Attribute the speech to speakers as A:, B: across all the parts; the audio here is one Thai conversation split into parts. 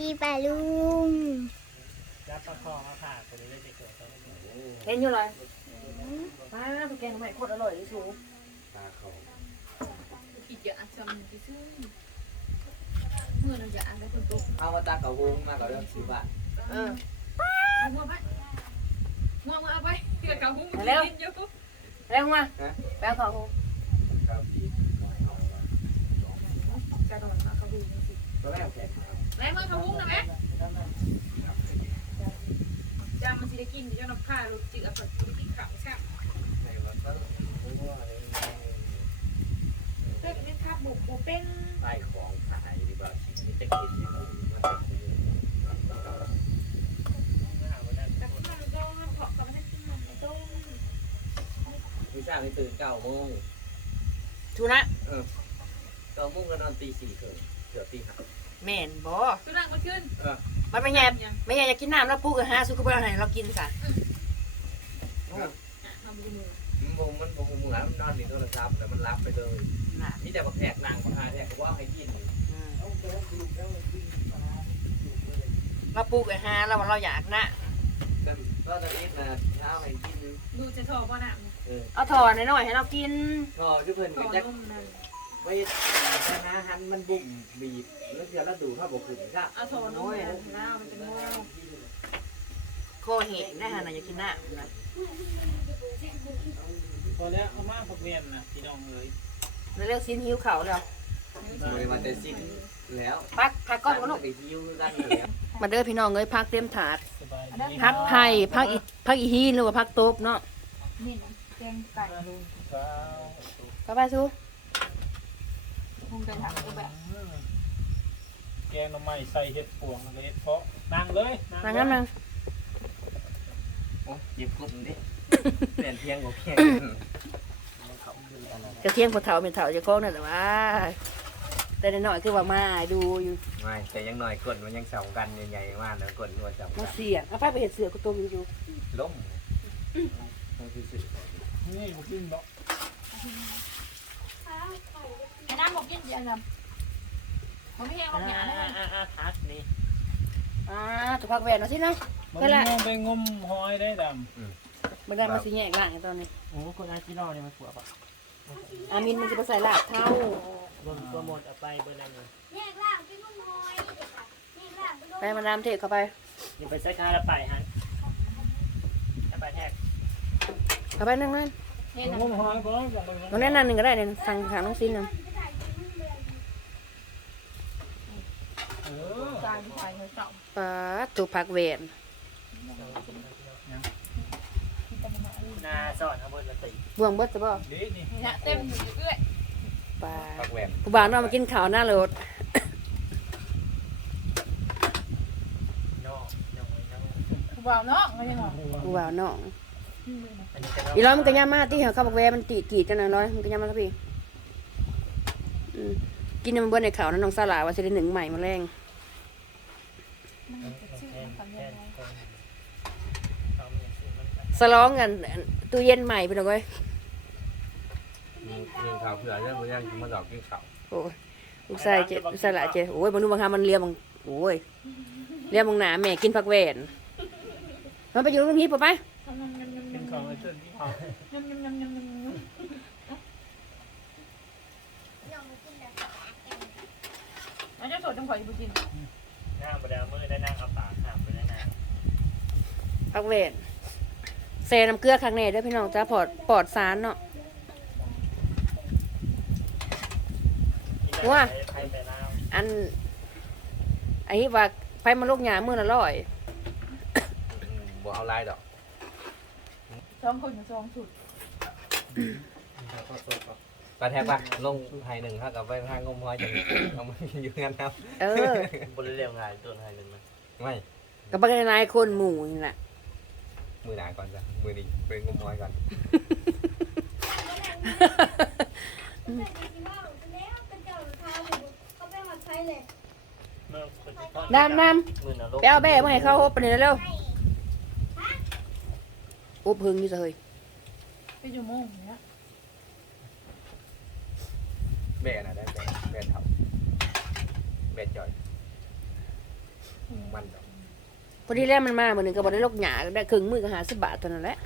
A: ดีป่ะลุง
B: จับประคองมาผ่าคนนี้ได้จะเกิดอะไรขึ้น
C: เห็นอยู่เลยป้าทุกแกงทำไมโคตรอร่อยเลยสู
D: ตาเขา
E: อีกอย่างจำที่ซื้อเมื่อเราจะอ่านได้คนตก
D: เอามาตาเขาวงมาเขาเรื่องสิบบาท
C: เออ
E: เอาหัวไปหัวมาเอาไปเกี่ยวกับหุ้มกินอยู่
C: แล้วมาแป้งข้าว
D: ครับพี่เอามา
E: จะโดนเอากระบุงสิ
D: ตัว แรกแข็งมา
E: แล้วเมื่อเขาหุ้มนะแม่จำมันสิได้กินเจ้าน้ำข้าลูกจิกเอาไปกินข้าวแซ่บ
D: ในวันก็รู้ว่า
E: เฮ้ยเป็นข้าวบุกบุเป็น
D: ไล่ของขายดีกว่าชิ้นนี้จะกินที่มันมันจะคุ้ม
E: กับข้าวโดนเพาะกับมันกินมันโดน
D: วิชาไปตื่นเก้าโมง
C: ชูนะ
D: เก้าโมงก็นอนตีสี่ครึ่งเกือบตีห้า
C: แม่นบ่
E: สุนัขมันขึ้น
C: มันไม่แย่ไม่แย่จะกินน้ำแล้วพูดกับฮาสุกเบอร์ให้เรากินซะ
E: ทำมือมือ
D: มันบ่มันบ่เหมือนมันนอนในโทรศัพท์แต่มันรับไปเลย
C: น่ะ
D: นี่แต่บักแทกนางบักหาแทกก็ว่าให้กิน
C: อืมเราปลูกกับฮาแล้วเราอยากนะ
D: แต่ก็ตอนนี้นะเช้าให้กิน
E: ดูจะทอบ่หนัก
D: เออ
C: เอาถอดหน่อยให้เรากิน
D: ก็ที่เพิ่น
E: ท
D: ก็
E: อ
D: จะ
E: นมนั่น
D: ไว้แต่หาหันมันบุ่มบีบแล้วเดี๋ยวเราดูภาพบกขึ้นครับ
E: เอาทอนมนั่นน้ามันเป็นโม่
C: โคเห็นได้ฮะน่ะอยากกินน้ำนะ
B: พอแล้วเอามาพวกเมียนนะพี่น้องเอ้ย
C: เราเลือกซิ้นหิวเขาแล้ว
D: บริวารแต่สิ้นแล้ว
C: พักพักก้อนมาลูก
D: ไปฮิ้วกันแล้ว
C: มาเด้อพี่น้องเอ้ยพักเต็มถาด
B: สบายดี
C: พักไผ่พักอีพักอีฮีนหรือว่าพักโต๊บเนาะ
E: นี่แกงไก่
B: ลุงข้าว
C: ไปไปสู้
E: พุงไก่ถังก็แบบ
B: แกงหน่อไม้ใส่เห็ดปวงแล้วก็เห็ดเพาะนั่งเลย
C: นางน้ำนาง
D: โอ้ยิบกุ่มดิเปลี่ยนเพียงกว่าเพียง
C: กระเทียมกระเถาเป็นเถาจะโค้งนั่นแต่ว่า แต่หน่อยๆคือว่ามาดูอยู่
D: ไม่แต่ยังหน่อยกดมันยังสองกันใหญ่ๆมากนะกดนัวสอง
C: มา
D: กัน
C: เสียเอาไปไปเห็ดเสือกูตัวมันอยู่
D: ล้มมันคือสิ
B: นี่บุกินดอก
E: ไอ้น้ำบอกกินเยังไงผมไม่แห้งบอกหยาเลย
B: ทักนี่
C: อ่าถูกพักแหวนเอาสินะ
B: มันงมไปงมหอยได้ด
C: ไม่ได้มาสิแยกล่างตอนนี้ำ
B: โอ้คนอาชิโน่เนี่ยมันผัวปะ
C: อามินมันจะไปใส่ลาบเท่า
B: เบิ่งโปรโมทเอาไปเบอร์นั้นเลย
A: แยกล่างเป็นนุ่มน้อยแยกล่างเป็นนุ่ม
C: ไปมาดามเทเข้าไป
B: นี่ไปใส่กาละไปฮะละไปแท็ก
C: เข้าไปนั่งนั่น
E: นี่
B: ง
E: นะ
B: มหอยบ่ลองไป
C: น้องแน่นนั่นหนึ่งก็ได้เนี่ยสั่งทางน้องซินนะ
B: เอ อ
E: จานที่ใส่หัวเจาะ
C: ปลาถูกพักแหวน
B: นาสอนเอาเบอร์ละตี
C: บวงเบิดจะบ่
B: ดีนี่
E: นี่นะเต็มอยู่เรื่อย
C: ปลา
D: ปักแหวน
C: ผู้บ่าวน้องมากินข้าวหน้าโรด
B: นอกนอกนอก
E: ผู้บ่าวเนาะไม่ใช่หรอ
C: ผู้บ่าวน้อง
B: อันนี้จะ
C: อีร้อยมันก็ย่ามาที่เหาข้าวบักแวมันตีกีดกันหน่อยร้อยมันก็ย่ามาสักพี่อืมกินน้ำมันเบิ้ลในข้าวนะน้องสลาว่าจะได้หนึ่งใหม่มาแรง สล้องกันตู้เย็นใหม่ไปหน่อยเว้ย
D: ยิงข่าวเผื่อเรื่องมันยังมาดอกกินข่าว
C: โอ้ยลูกชายเจลูกชายหลานเจโอ้ยบางนู่นบางคำมันเลียบางโอ้ยเลียบางหนาแม่กินผักแหวนมันไปอยู่ตรงนี้ปะไป
B: เป็นของไอ้เจ้าที่เขา
E: มันจะสดจังขออยู่กิน
B: หน้าประดามือได้นั่งเอาปากหามไปได้นาง
C: ผักแหวนเซน้ำเกลือข้างในเด้วยพี่น้องจ้าปอดปอดสารเนาะ ว่า
B: ไปไปแล้ว
C: อันไอ้ว่าไฟมันลูกหยามือละร้อย
D: บ่เอาลายดอก
E: สองคนกับสองสุด
D: ปลาแทกปะลงไฮหนึ่งถ้ากับไปทางงมหอยจะเอามาอยู่งั้นครับ
C: เออ บ
B: ริเร็วง่ายตัวไทยหนึ่งนะ
D: ไม่
C: กับบักนายคนหมู่นี่แหละ
D: มือหนาก่อนจ้ะมือนี้เป็นงมหอยก่อน
C: ดำด
B: มือนรกำ
C: ไปเอาแบ่มาให้เขาฮบไปเลยเร็วโอ้พึงอยู่เฉย
E: ไปอยู่โมงเนี้ย
D: แบะนะได้แบะแบะเท่าแบะจ่อยมันดอก
C: พอดีแล้วมันมาเหมือนหนึ่งก็บอกได้ลกหยาได้ครึ่งมือก็หาสิบบาทเท่านั้นแหละ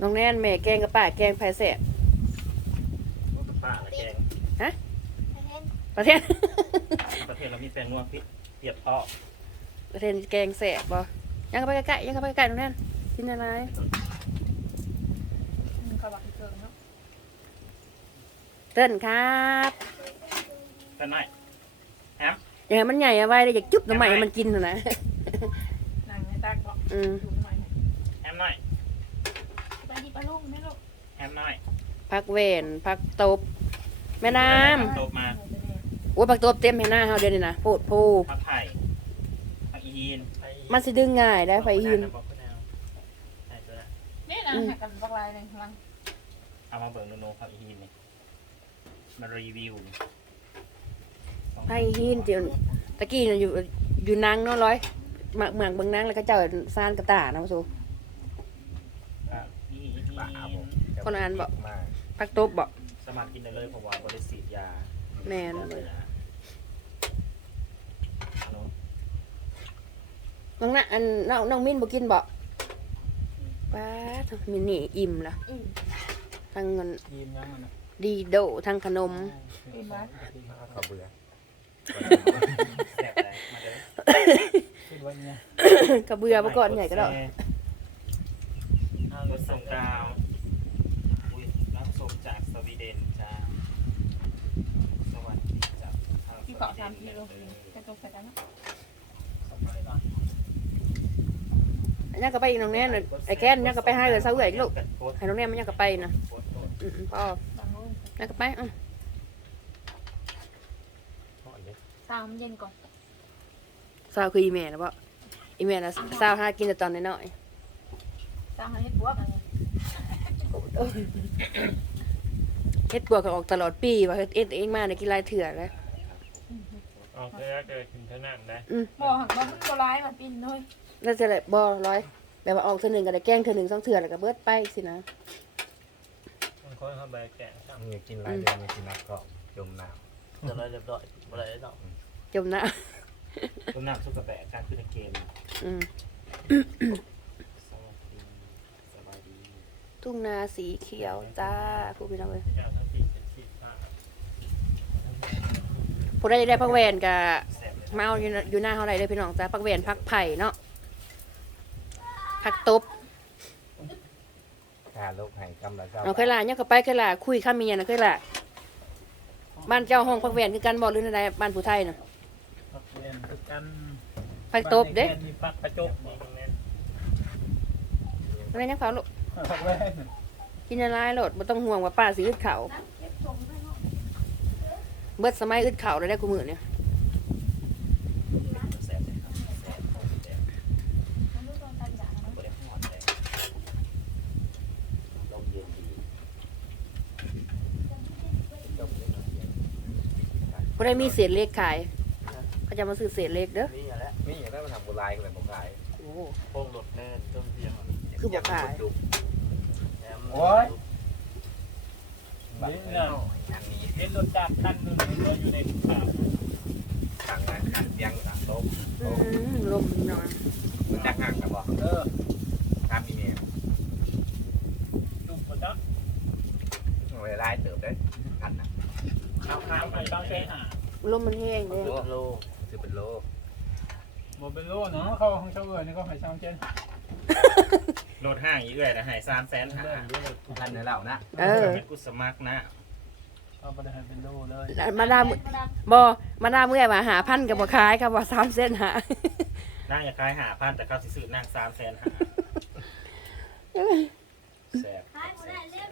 C: น้องแน่นแม่แกงกับป้าแกงไผ่แสบ
B: ป้าละแกง
C: ประเทศ
B: ประเทศเรามีแปลงนัวพริกเปียบเพาะ
C: ประเทศแกงแสบบ่ ยังเข้าไปใกล้ๆยังเข้าไปใกล้ๆน้องแน่นกินอะไร
E: มันกระบะเกินเนาะ
C: เต้นครับ
B: กันหน่อย
C: อย่างนั้นมันใหญ่เอาไว้เลยอยากจุ๊บน้ำใหม่ให้มันกินเถอะนะ
E: นั่งในตากเนาะ
C: อืม
E: ดูใหม่
B: แฮมหน่อย
E: ไปดิปลาลูกไม่ลูก
B: แฮมหน่อย
C: พักเวนพักตบแม่น้
B: ตบมาำ
C: โอ้ยพักตบเต็มให้หน้าเฮาเดี๋ยวนี้นะโพดโพ
B: ผักไผ่ผักอีฮีน
C: มันสิดึงง่ายได้ไฟหิน
B: บอกคนแนวใช่ตัวนั้น
E: นี่นะหักกันบักลายเลยพลัง
B: เอามาเบิ่งโนโนผักอีฮีนนี่มารีวิว
C: ไฟหินเดี๋ยวตะกี้น่ะอยู่อยู่นางเนาะร้อยหมักหมักเบิ่งนางแล้วก็เจ้าซานกระตานะพ่อสู
B: ผักอีฮี
D: บ้าบ่
B: น
C: คนอ่านบอก
D: มา
C: พักตบบอก
B: สามารถกินได้เลยเพราะว่าบริสีดยา
C: แม่น
B: เนาะ
C: น้องน่ะอันน้องน้องมินบ่กินบ่ป้าดมินนี่อิ่มละทั้งเงิน
B: ทีมยังมันนะ
C: ดีโดทั้งขนม
E: กินบ้าน
D: เขาเบื่อ
B: แซ่บเลยมาเด้อคิดว่าเนี่ย
C: กระเบือมาก่อนใหญ่ก็ได้
B: รถส่งดาวอุ้ยรับส่งจากสวีเดนจ้าสวัสดีจากทางสวี
E: ที่
B: เด
E: เกาะ
B: น
E: ทำทีโล
B: เออ
E: จะตกใส่กันเนาะ
B: สบายหน่อย
C: อันนี้ก็ไปอีกน้องแน่นไอ้แก้นเนี่ยก็ไปให้เลยซะเอื่อยลูกให้น้องแน่นมันยังก็ไปนะอืมๆพ่อ
E: ตังลูก
C: แล้วก็ไปอืม
E: ตามเย็นก่อน
C: ซาวคืออีเมลนะบ่อีเมลนะซาวหากินแต่ตอนน้อย
E: ตามให้บวกอันนี้
C: ๆเฮ็ดปวกก็ออกตลอดปีว่าเฮ็ดเอ็ดเองมาในกีฬาเถื่อแล้ว
B: ออกเลยเกิดขึ้นเท่านั้นได้
E: บ่หักบ่มันบ่ร้ายมาปิ้นเลย
C: แล้วจะเลยบ่ร้อยแบบว่าออกเทื่อหนึงก็ได้แกล้งเทื่อหนึงสองเทื่อแล้วก็เบิดไปสินะ
B: บางคนเขาใบแกะช่าง
D: มึงอยากกินหลายเดือนอยากกินนักก็จมน้
B: จะเลยเรียบร้อยบ่ได้ดอก
C: จมนะ
B: ต้นน้ำสุกกระแบะการขึ้นในเกม
C: อืม
B: สวัสดีสบายดี
C: ทุ่งนาสีเขียวจ้าผู้พี่น้องเอ้ย
B: เจ้าทั้งทีเป็นชีพผ้า
C: ผู้ใดได้พักแวนก็
B: แซ่บเลย
C: มาเอาอยู่อยู่หน้าเฮาได้เลยพี่น้องจ้าพักแวนพักไผ่เนาะ พักตบำ
D: ค่าลูกให้กำลังเจ้า
C: เอาเคยล่ะเนี่ยก็ไปเคยล่ะคุยข้ามเมียนะเคยล่ะบ้านเจ้าห้องพักแวนคือกันบ่หรือใดบ้านผู้ไทยน่ะ
B: พักเรียนคือกัน
C: พักตบเด้
B: บ้านในแกนมีพักกระจกนี่ตรงนั้น
C: อะไรนะเขาลูก
B: พักแว่น
C: กินอะไรโลดบ่ต้องห่วงว่าป้าสิอึดเขาว
A: เก็บส่งให้เนาะ
C: เบิดสมัยอึดเขาวแล้วได้กูมื้อเนี่ย
B: แซ่บเลยครับแซ่บแซ่บ
E: มันรู้ตอนตัดยาเนาะ
B: บ่ได้หอดเลยลมเย็นดี
D: จมนิดหน่อย
C: บ่ ได้มีเศษเหล็กขายเขาจะมาซื้อเศษเหล็กเด้อ
B: นี่แหละ
D: นี่อยากได้มาทำบุญลายก็เลยบอกลาย
C: โอ้
B: โป่งหลดแน่นต้มเพียง
C: คือบ่ขาย
D: จุก
B: โอ้ย
D: แบบ
B: นี่
D: นี้
B: น่ะ
D: อันนี้
B: เห็นรถจักรคันหนึงเหลืออยู่ในป่า
D: สั่งงานขันเตียงสั่งโต๊ะ
C: อืมลมหน่อย
D: มันจักห่างกันบ่
B: เออ
D: ทำนี่เนี่ย
B: จุ่มหมดแล้ว
D: เวลาเติบได้พันนะ
B: ข้าวข้าวไปต้องใช้หา
C: ลมมันแห้งเด้
D: โลโลคือเป็นโล
B: โมเบลโลเนาะเข้าของเช่าเอ๋ยนี่ก็ให้ช่างเจนรถห้างอีกเลยนะให้สามแสนหา
D: พันในเรานะ
C: เออ
B: เป็นกุสมักนะเอาไปให้เป็นโลเลย
C: มาดามบ่มาดามเมื่อยว่าหาพันกับบ่ขายครับว่า3เส้นหา
B: นั่งอย่าคล้ายหาพันแต่เข้าสิซื้อนั่งสามแสนหาแซ่บ
A: ขายบ่ได้เล่น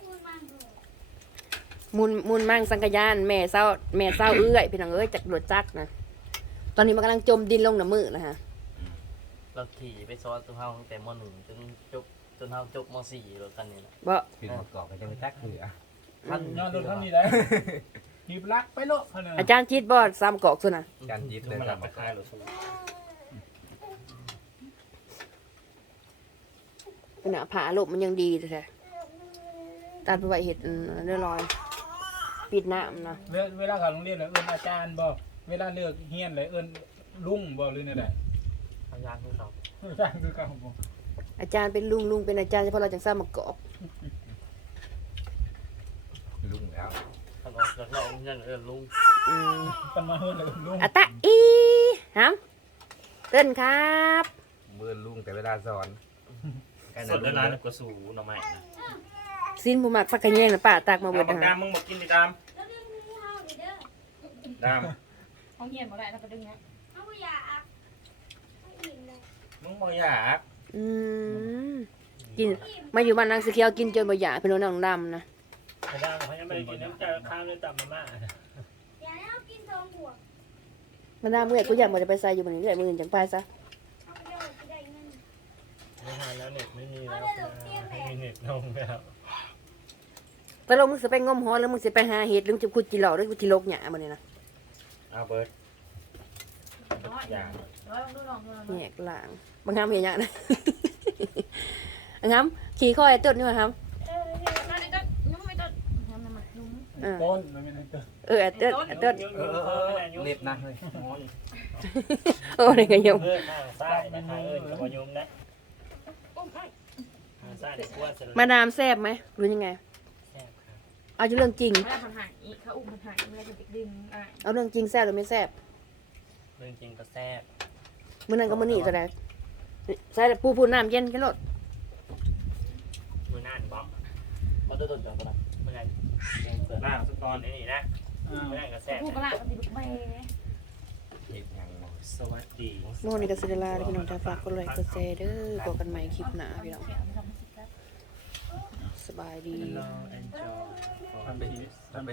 A: มูลมันเถอะ
C: มุนมุนมั่งสังกะยาน แม่เศร้าแม่เศร้าเอื้อยพี่น้องเอ้ยจากรถจักรนะตอนนี้มันกำลังจมดินลงน้ำมือนะฮะ
F: เราขี่ไปซ้อนตัวเฮาตั้งแต่มหนึ่งจนจบจนเฮาจบมสี่รถกันนี่แหละ
C: บ่
D: กินมะกอกก็จะไม่จักเหลือ
F: พัน
B: นอนรถเท่านี้ได้หีบลักไปโลกเขาเนี่ย
C: อาจารย์คิดบ่ซ้ำกอกซุนะ
D: การยิบ
B: ถึ
D: เลย
B: งมันหลับ
D: ทำ
B: ไป
D: มา
B: คลายหรือสู
C: ขณะผาลมมันยังดีแท้ตัดไปไว้เห็ดอันเรียบร้อย ปิดน้ำนะ
G: เวลาเวลาเขาโรงเรียนเลยเอิ้นอาจารย์บ่เวลาเลือกเฮียนเลยเอิ้นลุงบ่หรือไงใด
F: พยานคือเขา
G: อาจารย์คือเขาบ่
C: อาจารย์เป็นลุงลุงเป็นอาจารย์เฉพาะเราจังสร้างมากอก
D: ลุงแล้ว
F: เขาบอกจะลองยังเอินลุง
C: อืม
G: กันมาเฮินเลยลุง
C: อะตะอีฮะเต้นครับ
D: เบิ่นลุงแต่เวลาสอนใกล้
B: ส
D: นะ
B: ด
D: ลุ
B: แล้ว
D: ง
B: นะ
D: นะ
B: กระสูหน่อไม้นะ
C: สิ้นผู้มักฟักกระแยงนะป้าตากมาเบิ
B: เอา
C: ด
B: บัก
C: นะ
B: ดามมึงบอกกินดิดาม
A: แล้วดึงงูเห่าดิเด้อ
B: ดาม
E: ห้องเฮียนบ่ได้แล้วก็ดึงเนี้ย
A: เอาไปอยากไม่อิ่มเลย
B: มึงบ่อยาก
C: อืมกินมาอยู่บ้านนางสีเขียวกินจนบ่อยากพี่น้องนางดำนะ
F: พยานเขายังไม่ได้กินน้ำใจข้ามเลยตับมาม่า
A: อย่าให้เอากินทองหัว
C: มันน่าเมื่อยกูอยากบ่จะไปใส่อยู่บนนี้เลยมืออื่นจังไปซะ
A: เอาไปเดี๋ยวจะได้เงิน
F: ไม่ทานแล้วเน็ตไม่มีแล้วไม่มีเน็ตลงแล้ว
C: ตกลงมึงสิไปงมหอหรือมึงสิไปหาเห็ดหรือมึงจะขุดจิเหล่าหรือกูจิลกหยาบ่นี่นะ
B: เอาเบิร์ด
E: น้อย
B: อย่าง
E: น้อยลองดูลองดูลองดู
C: แยกล่างบางครั้งเห็นอย่างนะอันคำขี่ข้อยต้นนี่มาครับ
E: เออเฮียนั่นไอ้ต้นนุ่มไอ้ต้นทำน้ำมันนุ่ม
C: อ่า
G: ต้นมันเป็นไอ้ต้น
C: เอออันเต้นอันเต้น
D: เออเออเออเน็บนะเฮ้ย
B: โอ้ย
C: โอ้ยก็ยัง
F: เพื่อนข้างซ้ายนะคะเอิญกับวายุมนะ
E: อุ้มไอ้
F: ข้างซ้ายในกวนเสร็จ
C: มาดามแซบไหมหรือยังไง
F: แซ่บครับ
C: เอาเรื่องจริง
E: เวลามันหายอีกเขาอุ้มมันหายเวลาจะดึงอะ
C: เอาเรื่องจริงแซบหรือไม่แซบ
F: เรื่องจริงก็แซ่บ
C: มื้อนั้นก็มื้อนี้ก็ได้ใส่ปูพูน้ำเย็นกันโลด
F: มือหน้านี่บอกเอาตัวต้นจังตัวนั้นเมื่อไงยังเปิด
B: ล่างสักต
F: ต
B: อ
F: อนนนี้นะ
G: อ้าว
F: เมื่อไงก็แซ่บ
E: ผู้กระลาปฏิบัติไม่
D: เห็ดหยังบ่
B: สวัสดี
C: โน่นนี่ก็สิได้ลาเด้อพี่น้องถ้าฝากกดไลค์กดแชร์เด้อพบกันใหม่คลิปหน้าพี่น้องส บายดี
B: Hello enjoy
G: ทำไปทำไป